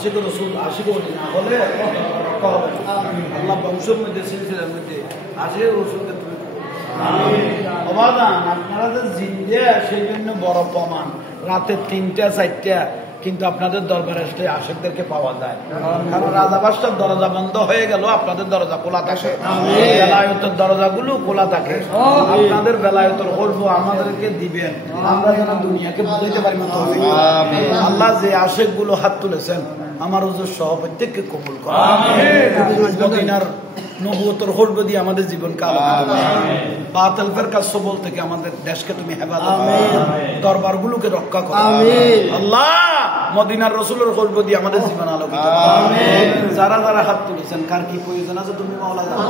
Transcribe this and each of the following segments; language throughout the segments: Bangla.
আশিক রসুল আশিক না হলে রক্ষা হবে না। আল্লাহ বংশের মধ্যে সিলসিলার মধ্যে আশিক রসুলকে তুমি অবাদান আপনারা যে জিন্দে সেই জন্য বড় প্রমাণ রাতে 3টা 4টা কিন্তু আপনাদের দরবারে আসলে আশিকদেরকে পাওয়া যায়। কারণ রাজা বাদশার দরজা বন্ধ হয়ে গেল, আপনাদের দরজা খোলা থাকে, বেলায়েতের দরজাগুলো খোলা থাকে। আপনাদের বেলায়েতের গল্প আমাদেরকে দিবেন, আমরা যেন দুনিয়াকে বুঝাইতে পারি। আল্লাহ যে আশিকগুলো হাত তুলেছেন আমার হুজুর সহ প্রত্যেককে কবুল করুন। মদিনার নবুয়তের গল্প দিয়ে আমাদের জীবনকে আলোকিত করো। বাতিল ফিরকা সবল থেকে আমাদের দেশকে তুমি হেফাজত করো, দরবারগুলোকে রক্ষা করো। আল্লাহ মদিনার রাসূলের গল্প দিয়ে আমাদের জীবন আলোকিত করো। যারা যারা হাত তুলেছেন কার কি প্রয়োজন আছে তুমি মাওলা জানো।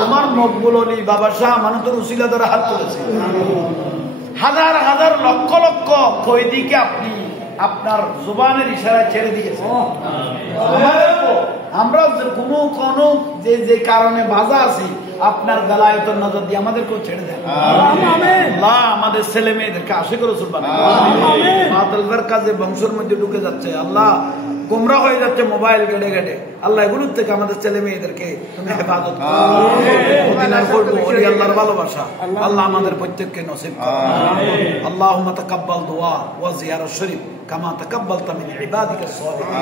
তোমার মকবুল ওলি বাবা শাহ আমানতের উসিলা দ্বারা হাত তুলেছে, হাজার হাজার লক্ষ লক্ষ কয়েদিকে আপনি আপনার জুবানের ইশারায় ছেড়ে দিয়েছেন। আমরা কোনো যে যে কারণে বাধা আছি আপনার বেলায়েতের নজর দিয়ে আমাদেরকেও ছেড়ে দেন। আল্লাহ আমাদের ছেলে মেয়েদেরকে আশিক রাসূল বানান। বাতিলের কাজে বংশের মধ্যে ঢুকে যাচ্ছে, আল্লাহ গোমরা হয়ে যাচ্ছে মোবাইল ঘেটে ঘেটে, আল্লাহ এগুলোর থেকে আমাদের ছেলে মেয়েদেরকে তুমি হেফাজত করো। মদিনার গল্প ওলি আল্লাহর ভালোবাসা আল্লাহ আমাদের প্রত্যেককে নসিব করো। আল্লাহুম্মা তাকাব্বাল দুআ ওয়া জিয়ারাত শরীফ কামা তাকাব্বালতা মিন ইবাদিকাস সালিহিন।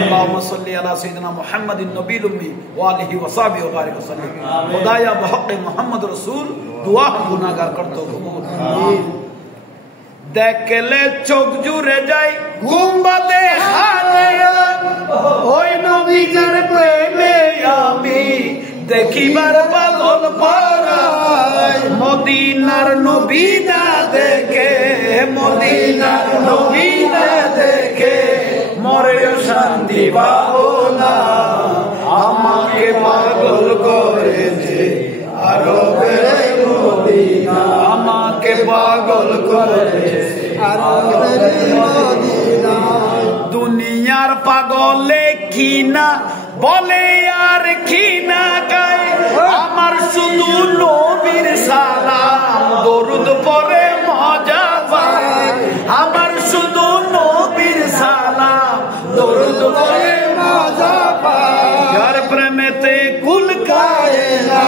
আল্লাহুম্মা সাল্লি আলা সাইয়্যিদিনা মুহাম্মাদিন নবিয়্যিল উম্মি ওয়া আলিহি ওয়া সাহবিহি ওয়া বারিক ওয়াসাল্লিম। খুদায়া বিহাক্কি মুহাম্মদ রাসূল দুআ গুনাহগার করতে কবুল। দেখলে চোখ জুড়ে যায় গুম্বাদে হালে, ওই নবীর প্রেমে আমি দেখিবার পাগল পরাই। মদিনার নবী না দেখে, মদিনার নবী না দেখে মরে শান্তি পাবো না। আমাকে পাগল করেছে আরবের মদিনা, আমাকে পাগল করেছে আরবের মদিনা। দুনিয়ার পাগলে কিনা বলে আর কিনা গায়, আমার শুধু নবীর সালাম দরুদ পড়ে মজা পায়। আমার শুধু নবীর সালাম দরুদ পড়ে মজা পায়। যার প্রেমেতে কুল কায়না,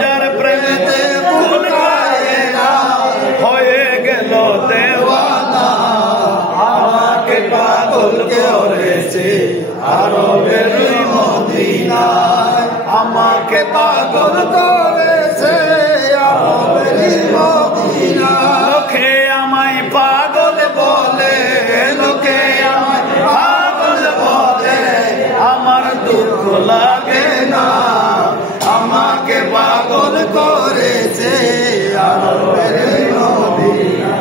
যার প্রেমেতে কুল কায়না হয়ে গেল দেওয়ানা। আমাকে পাগল করেছে আরবের মদিনা, আমাকে পাগল করেছে আরবের মদিনা। লোকে আমায় পাগল বলে, লোকে আমায় পাগল বলে, আমার দুঃখ লাগে না। আমাকে পাগল করেছে আরবের মদিনা।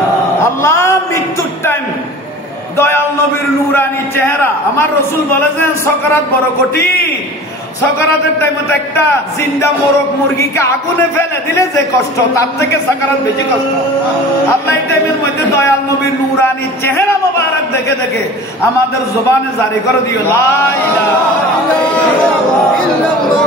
আল্লাহ মৃত্যুর টাইম দয়াল নবীর নূরানি চেহারা, আমার রাসূল বলেছেন সকারাত বড় কঠিন। সকারাতের টাইমে তো একটা জিন্দা মোরগ মুরগিকে আগুনে ফেলে দিলে যে কষ্ট, তার থেকে সকারাত বেশি কষ্ট। আল্লাহ এই টাইমের মধ্যে দয়াল নবীর নূরানি চেহারা মোবারক দেখে দেখে আমাদের জবানে জারি করে দিও লা ইলাহা ইল্লাল্লাহ।